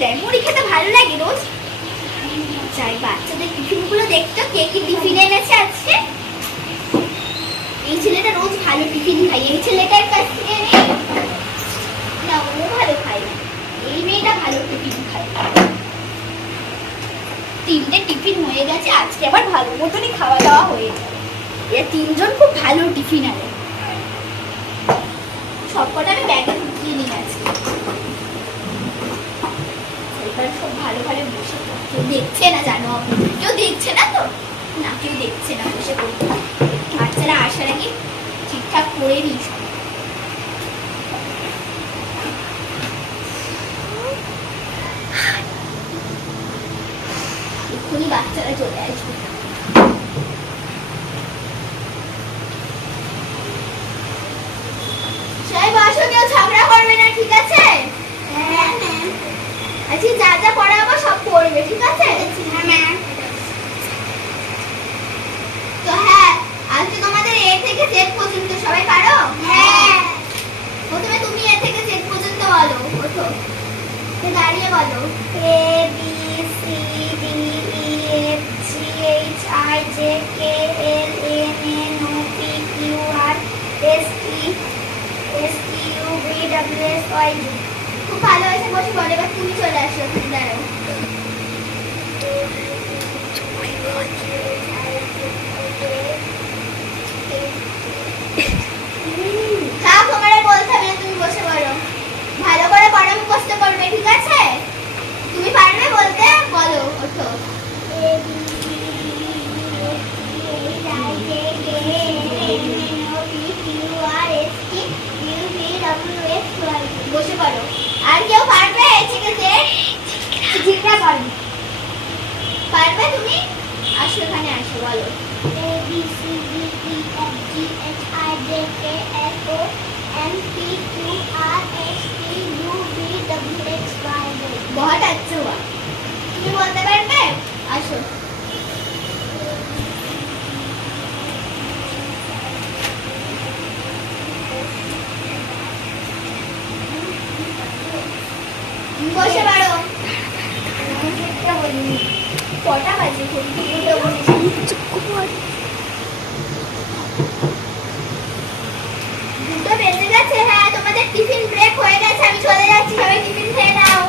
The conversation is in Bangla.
দেয়। মুড়ি খেতে ভালো লাগে রোজ। যাই বাচ্চাদের টিফিনগুলো দেখতো, কে কি টিফিন এনেছে আজকে। এই ছেলেটা রোজ ভালো টিফিন খায়, এই ছেলেটার কাছ থেকে নেই না, ও ভালো খায় না, এই মেয়েটা ভালো টিফিন খায়। তিনটে টিফিন হয়ে গেছে, আজকে আবার ভালো মতনই খাওয়া দাওয়া হয়ে যাবে। এরা তিনজন খুব ভালো টিফিন আনে, সবকটা আমি ব্যাগে ঢুকিয়ে নিয়ে আজকে। এবার সব ভালো ভালো বসে, কেউ দেখছে না জানো, কেউ দেখছে না তো, না কেউ দেখছে না, বসে করতে বাচ্চারা আসার আগে ঠিকঠাক করে নিই সব। এক্ষুনি বাচ্চারা চলে আসবে। সবাই বসো, কেউ ঝগড়া করবে না, ঠিক আছে? আচ্ছা, যা যা পড়াবো সব পড়বে, ঠিক আছে? তো হ্যাঁ, আজকে তোমাদের এ থেকে জেড পর্যন্ত সবাই পারো? হ্যাঁ। প্রথমে তুমি এ থেকে জেড পর্যন্ত বলো, ওঠো, দাঁড়িয়ে বলো। A B C D E F G H I J K L M N O P Q R S T U V W X Y Z. খুব ভালো হয়েছে, বসে বলো। এবার তুমি চলে আসো, তুমি দাঁড়াও। তোমার বলতে হবে না, তুমি বসে বলো। ভালো করে পড়া মুখস্থ করবে, ঠিক আছে? তুমি পারবে বলতে, বলো, ওঠো। বসে পড়ো। আর কেউ পারবে? জিজ্ঞাসা করো। পারবে তুমি? আসো, এখানে আসো, বলো। A B C D E F G H I J K L O M P Q R S T U V W X Y Z। बहुत अच्छा हुआ। তুমি বলতে পারবে? আসো। বসে পড়ো। কটা বাজে? দুটো বেজে গেছে। হ্যাঁ, তোমাদের টিফিন ব্রেক হয়ে গেছে, আমি চলে যাচ্ছি, সবাই টিফিন খেয়ে নাও।